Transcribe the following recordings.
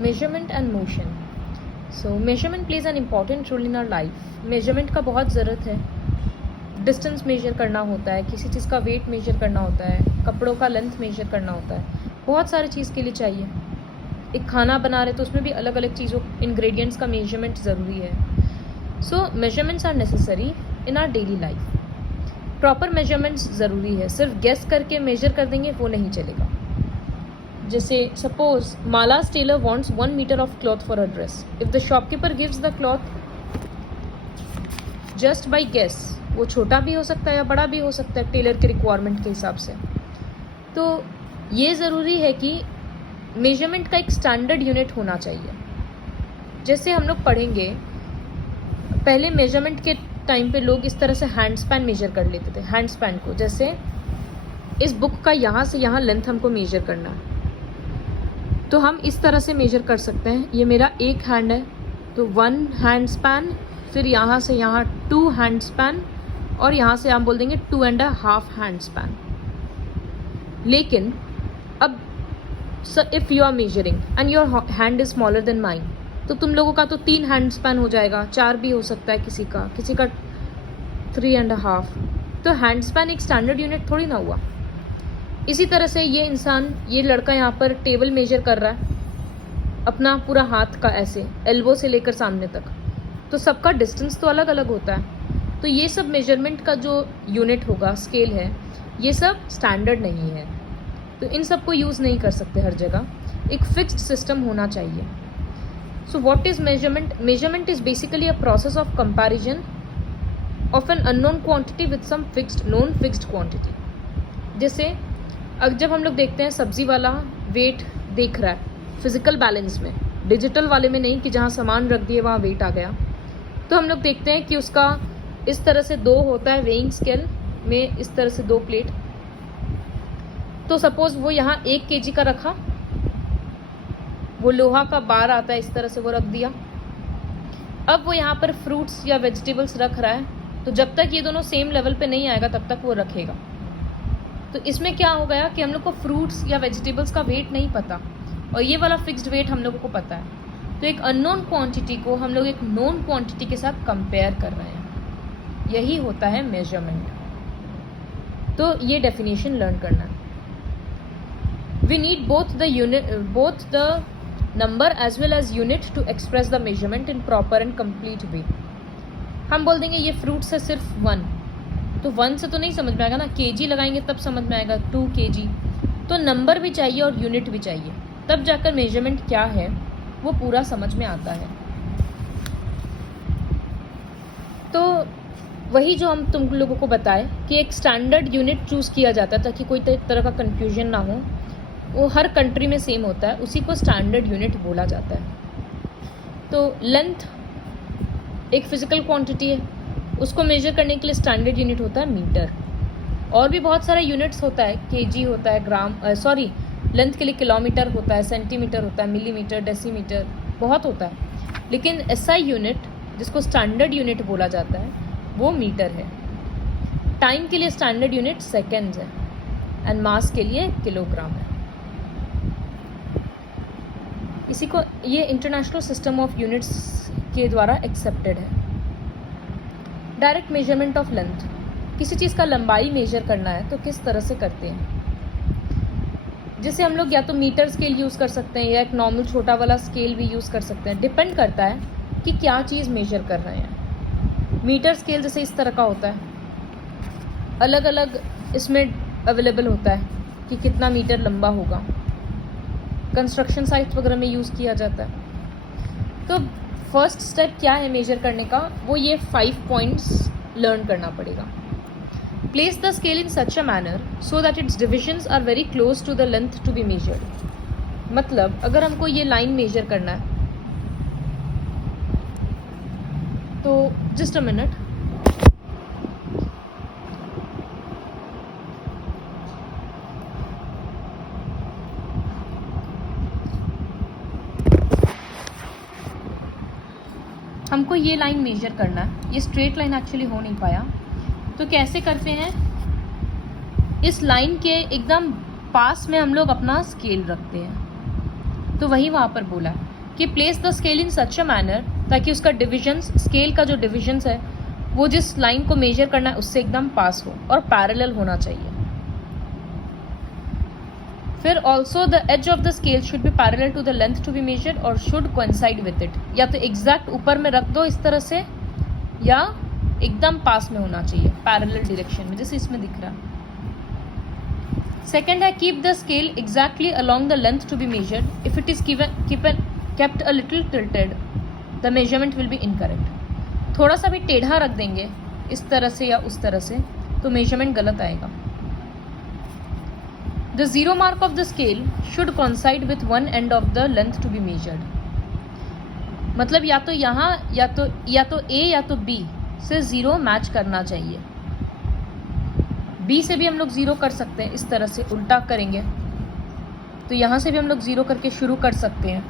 Measurement and motion. So measurement plays an important role in our life. Measurement का बहुत ज़रूरत है. Distance measure करना होता है, किसी चीज़ का वेट मेजर करना होता है, कपड़ों का लेंथ मेजर करना होता है, बहुत सारी चीज़ के लिए चाहिए. एक खाना बना रहे तो उसमें भी अलग अलग चीज़ों इंग्रेडिएंट्स का मेजरमेंट ज़रूरी है. So measurements are necessary in our daily life. Proper measurements ज़रूरी है. सिर्फ गेस करके मेजर कर देंगे वो नहीं चलेगा. जैसे suppose Mala's tailor wants 1 metre of cloth for a dress. If the shopkeeper gives the cloth just by guess, वो छोटा भी हो सकता है या बड़ा भी हो सकता है टेलर के रिक्वायरमेंट के हिसाब से. तो ये ज़रूरी है कि मेजरमेंट का एक स्टैंडर्ड यूनिट होना चाहिए. जैसे हम लोग पढ़ेंगे, पहले मेजरमेंट के टाइम पे लोग इस तरह से हैंड स्पैन मेजर कर लेते थे. हैंड स्पैन को, जैसे इस बुक का यहाँ से यहाँ लेंथ हमको मेजर करना है तो हम इस तरह से मेजर कर सकते हैं. ये मेरा एक हैंड है तो 1 हैंड स्पैन, फिर यहाँ से यहाँ 2 हैंड स्पैन और यहाँ से हम बोल देंगे 2.5 हैंड स्पैन. लेकिन अब if you are measuring and your hand is smaller than mine, तो तुम लोगों का तो 3 हैंड स्पैन हो जाएगा, 4 भी हो सकता है किसी का 3.5. तो हैंड स्पैन एक स्टैंडर्ड यूनिट थोड़ी ना हुआ. इसी तरह से ये इंसान, ये लड़का यहाँ पर टेबल मेजर कर रहा है अपना पूरा हाथ का, ऐसे एल्बो से लेकर सामने तक, तो सबका डिस्टेंस तो अलग अलग होता है. तो ये सब मेजरमेंट का जो यूनिट होगा, स्केल है, ये सब स्टैंडर्ड नहीं है. तो इन सब को यूज़ नहीं कर सकते हर जगह. एक फिक्स्ड सिस्टम होना चाहिए. So what is measurement? Measurement is basically a process of comparison of an unknown quantity with some fixed known fixed quantity. जैसे अब जब हम लोग देखते हैं सब्ज़ी वाला वेट देख रहा है फिज़िकल बैलेंस में, डिजिटल वाले में नहीं कि जहाँ सामान रख दिए वहाँ वेट आ गया, तो हम लोग देखते हैं कि उसका इस तरह से 2 होता है वेइंग स्केल में, इस तरह से 2 प्लेट. तो सपोज़ वो यहाँ 1 kg का रखा, वो लोहा का बार आता है, इस तरह से वो रख दिया. अब वो यहाँ पर फ्रूट्स या वेजिटेबल्स रख रहा है, तो जब तक ये दोनों सेम लेवल पे नहीं आएगा तब तक वो रखेगा. तो इसमें क्या हो गया कि हम लोग को फ्रूट्स या वेजिटेबल्स का वेट नहीं पता और ये वाला फिक्स्ड वेट हम लोगों को पता है. तो एक अननोन क्वांटिटी को हम लोग एक नोन क्वांटिटी के साथ कंपेयर कर रहे हैं. यही होता है मेजरमेंट. तो ये डेफिनेशन लर्न करना है. We need both the number as well as unit to express the measurement in proper and complete way. हम बोल देंगे ये फ्रूट्स है सिर्फ 1, तो 1 से तो नहीं समझ में आएगा ना, केजी लगाएंगे तब समझ में आएगा 2 kg. तो नंबर भी चाहिए और यूनिट भी चाहिए, तब जाकर मेजरमेंट क्या है वो पूरा समझ में आता है. तो वही जो हम तुम लोगों को बताए कि एक स्टैंडर्ड यूनिट चूज़ किया जाता है ताकि कोई तरह का कन्फ्यूजन ना हो. वो हर कंट्री में सेम होता है, उसी को स्टैंडर्ड यूनिट बोला जाता है. तो लेंथ एक फिज़िकल क्वांटिटी है, उसको मेजर करने के लिए स्टैंडर्ड यूनिट होता है मीटर. और भी बहुत सारे यूनिट्स होता है, केजी होता है, लेंथ के लिए किलोमीटर होता है, सेंटीमीटर होता है, मिलीमीटर, डेसीमीटर, बहुत होता है. लेकिन एसआई यूनिट जिसको स्टैंडर्ड यूनिट बोला जाता है वो मीटर है. टाइम के लिए स्टैंडर्ड यूनिट सेकेंड्स है एंड मास के लिए किलोग्राम है. इसी को ये इंटरनेशनल सिस्टम ऑफ यूनिट्स के द्वारा एक्सेप्टेड है. Direct measurement of length. किसी चीज़ का लंबाई मेजर करना है तो किस तरह से करते हैं? जैसे हम लोग या तो मीटर स्केल यूज़ कर सकते हैं या एक नॉर्मल छोटा वाला स्केल भी यूज़ कर सकते हैं. डिपेंड करता है कि क्या चीज़ मेजर कर रहे हैं. मीटर स्केल जैसे इस तरह का होता है, अलग अलग इसमें अवेलेबल होता है कि कितना मीटर लंबा होगा. कंस्ट्रक्शन साइट वगैरह में यूज़ किया जाता है. तो फर्स्ट स्टेप क्या है मेजर करने का, वो ये 5 पॉइंट्स लर्न करना पड़ेगा. Place the scale in such a manner so that its divisions are very close to the length to be measured. मतलब अगर हमको ये लाइन मेजर करना है तो जस्ट अ मिनट. हमको ये लाइन मेजर करना है, ये स्ट्रेट लाइन एक्चुअली हो नहीं पाया, तो कैसे करते हैं, इस लाइन के एकदम पास में हम लोग अपना स्केल रखते हैं. तो वही वहाँ पर बोला है कि place the scale in such a manner ताकि उसका डिविजन्स, स्केल का जो डिविजन्स है वो जिस लाइन को मेजर करना है उससे एकदम पास हो और पैरेलल होना चाहिए। फिर also the edge of the scale should be parallel to the length to be measured और शुड कोइंसाइड विद इट। या तो एग्जैक्ट ऊपर में रख दो इस तरह से, या एकदम पास में होना चाहिए पैरेलल डायरेक्शन में, जैसे इसमें दिख रहा है। सेकेंड है keep the scale exactly along the length to be measured. If it is kept a little tilted the measurement will be incorrect। थोड़ा सा भी टेढ़ा रख देंगे इस तरह से या उस तरह से तो मेजरमेंट गलत आएगा। The zero mark of the scale should coincide with one end of the length to be measured। मतलब या तो यहाँ या तो A या तो B से ज़ीरो मैच करना चाहिए। B से भी हम लोग ज़ीरो कर सकते हैं, इस तरह से उल्टा करेंगे तो यहाँ से भी हम लोग ज़ीरो करके शुरू कर सकते हैं।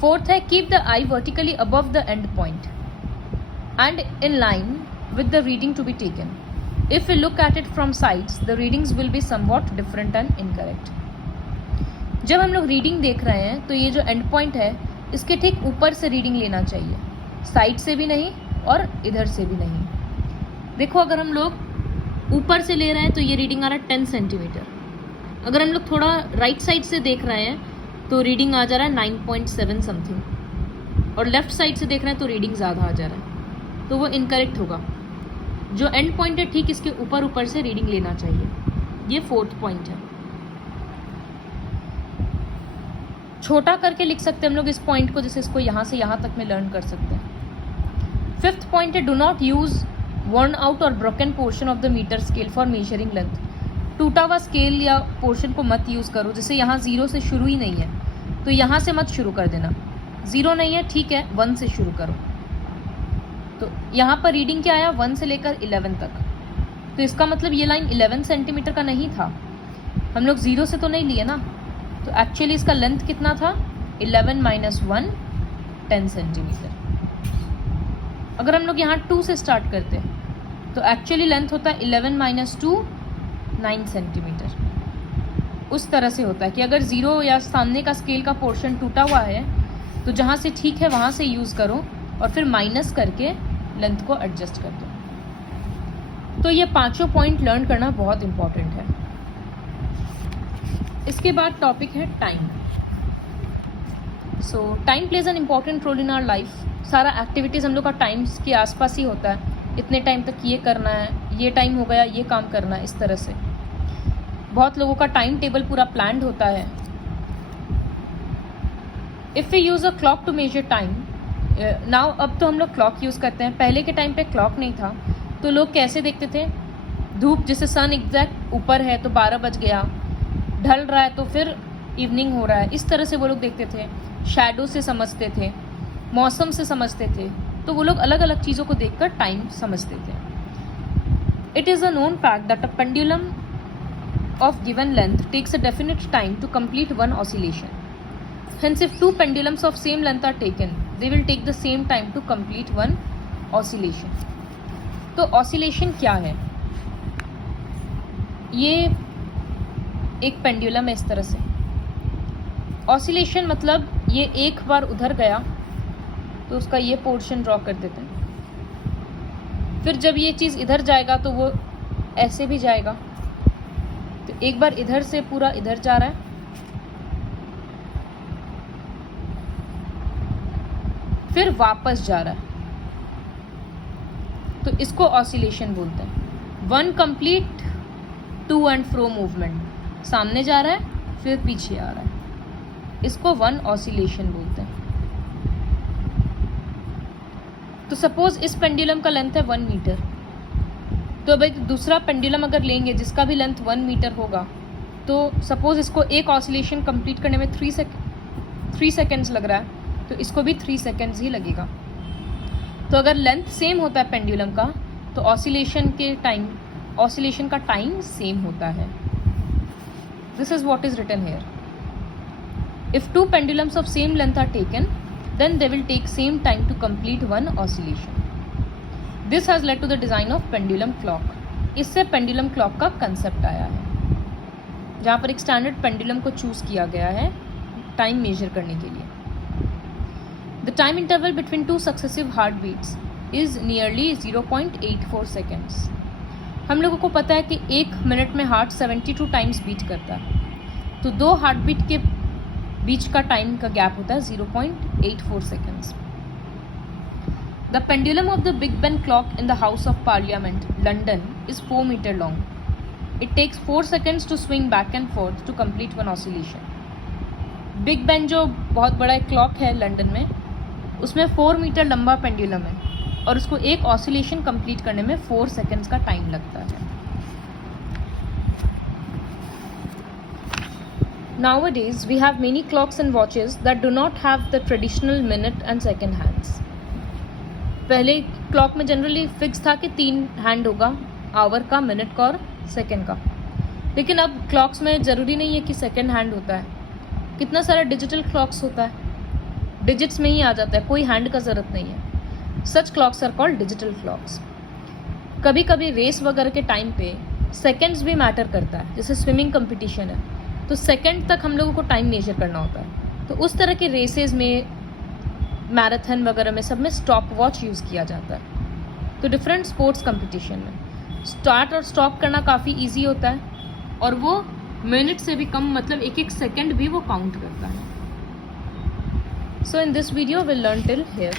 फोर्थ है keep the eye vertically above the end point and in line with the reading to be taken. If you look at it from sides the readings will be somewhat different and incorrect. जब हम लोग reading देख रहे हैं तो ये जो and point है इसके ठीक ऊपर से रीडिंग लेना चाहिए, साइड से भी नहीं और इधर से भी नहीं। देखो अगर हम लोग ऊपर से ले रहे हैं तो ये रीडिंग आ रहा है 10 सेंटीमीटर। अगर हम लोग थोड़ा राइट साइड से देख रहे हैं तो रीडिंग आ जा रहा है 9.7 समथिंग, और लेफ्ट साइड से देख रहे हैं तो रीडिंग ज़्यादा आ जा रहा है, तो वो इनकरेक्ट होगा। जो एंड पॉइंट है ठीक इसके ऊपर ऊपर से रीडिंग लेना चाहिए। ये फोर्थ पॉइंट है। छोटा करके लिख सकते हैं हम लोग इस पॉइंट को, जैसे इसको यहाँ से यहाँ तक में लर्न कर सकते हैं। फिफ्थ पॉइंट है do not use worn out और broken portion of the metre scale for measuring length. टूटा हुआ स्केल या पोर्शन को मत यूज़ करो। जैसे यहाँ ज़ीरो से शुरू ही नहीं है तो यहाँ से मत शुरू कर देना। ज़ीरो नहीं है ठीक है, 1 से शुरू करो। तो यहाँ पर रीडिंग क्या आया 1 से लेकर 11 तक, तो इसका मतलब ये लाइन 11 सेंटीमीटर का नहीं था। हम लोग ज़ीरो से तो नहीं लिए ना, तो एक्चुअली इसका लेंथ कितना था 11 - 1 10 सेंटीमीटर। अगर हम लोग यहाँ 2 से स्टार्ट करते तो एक्चुअली लेंथ होता है 11 - 2 9 सेंटीमीटर। उस तरह से होता है कि अगर ज़ीरो या सामने का स्केल का पोर्शन टूटा हुआ है तो जहाँ से ठीक है वहाँ से यूज़ करो और फिर माइनस करके लेंथ को एडजस्ट कर दो। तो ये पांचों पॉइंट लर्न करना बहुत इम्पॉर्टेंट है। इसके बाद टॉपिक है time. So time plays an important role in our life. सारा एक्टिविटीज़ हम लोग का टाइम्स के आसपास ही होता है। इतने टाइम तक ये करना है, ये टाइम हो गया ये काम करना है, इस तरह से बहुत लोगों का टाइम टेबल पूरा प्लान्ड होता है। If we use a clock to measure time now, अब तो हम लोग क्लॉक यूज़ करते हैं। पहले के टाइम पे क्लॉक नहीं था तो लोग कैसे देखते थे, धूप जैसे सन एग्जैक्ट ऊपर है तो 12 बज गया, ढल रहा है तो फिर इवनिंग हो रहा है, इस तरह से वो लोग देखते थे। शैडो से समझते थे, मौसम से समझते थे, तो वो लोग अलग अलग चीज़ों को देखकर टाइम समझते थे। It is a known fact that a pendulum of given length takes a definite time to complete one oscillation. Hence, if two pendulums of same length are taken, they will take the same time to complete one oscillation. तो oscillation क्या है? ये एक pendulum है इस तरह से। oscillation मतलब ये एक बार उधर गया तो उसका ये पोर्शन ड्रॉ कर देते हैं। फिर जब ये चीज़ इधर जाएगा तो वो ऐसे भी जाएगा। तो एक बार इधर से पूरा इधर जा रहा है, फिर वापस जा रहा है, तो इसको ऑसिलेशन बोलते हैं। One complete to and fro movement, सामने जा रहा है फिर पीछे आ रहा है, इसको वन ऑसिलेशन बोलते हैं। तो सपोज इस पेंडुलम का लेंथ है 1 मीटर, तो अब एक दूसरा पेंडुलम अगर लेंगे जिसका भी लेंथ 1 मीटर होगा, तो सपोज इसको एक ऑसिलेशन कंप्लीट करने में 3 सेकेंड्स लग रहा है, तो इसको भी 3 सेकेंड्स ही लगेगा। तो अगर लेंथ सेम होता है पेंडुलम का तो ऑसिलेशन का टाइम सेम होता है। This is what is written here. If two pendulums of same length are taken then they will take same time to complete one oscillation. This has led to the design of pendulum clock. इससे pendulum clock का concept आया है, जहाँ पर एक standard pendulum को choose किया गया है टाइम मेजर करने के लिए। The time interval between two successive heart beats is nearly 0.84 seconds. हम लोगों को पता है कि 1 मिनट में हार्ट 72 टाइम्स बीट करता है, तो 2 हार्ट बीट के बीच का टाइम का गैप होता है 0.84 seconds. The pendulum of the Big Ben clock in the House of Parliament London is 4 metre long. It takes 4 seconds to swing back and forth to complete one oscillation. Big Ben जो बहुत बड़ा एक clock है London में, उसमें 4 metre लंबा pendulum है और उसको एक ऑसिलेशन कंप्लीट करने में 4 seconds का टाइम लगता है। Nowadays, we have many clocks and watches that do not have the traditional minute and second hands. पहले क्लॉक में जनरली फिक्स था कि 3 हैंड होगा, आवर का, मिनट का और सेकेंड का। लेकिन अब क्लॉक्स में ज़रूरी नहीं है कि सेकेंड हैंड होता है। कितना सारा डिजिटल क्लॉक्स होता है, डिजिट्स में ही आ जाता है, कोई हैंड का ज़रूरत नहीं है। Such clocks are called digital clocks. कभी कभी रेस वगैरह के टाइम पे सेकेंड्स भी मैटर करता है, जैसे स्विमिंग कंपटीशन है तो सेकेंड तक हम लोगों को टाइम मेजर करना होता है। तो उस तरह के रेसेस में, मैराथन वगैरह में, सब में स्टॉप वॉच यूज़ किया जाता है। तो डिफरेंट स्पोर्ट्स कंपटीशन में स्टार्ट और स्टॉप करना काफ़ी इजी होता है और वो मिनट से भी कम, मतलब 1-1 सेकेंड भी वो काउंट करता है। So in this video will learn till here.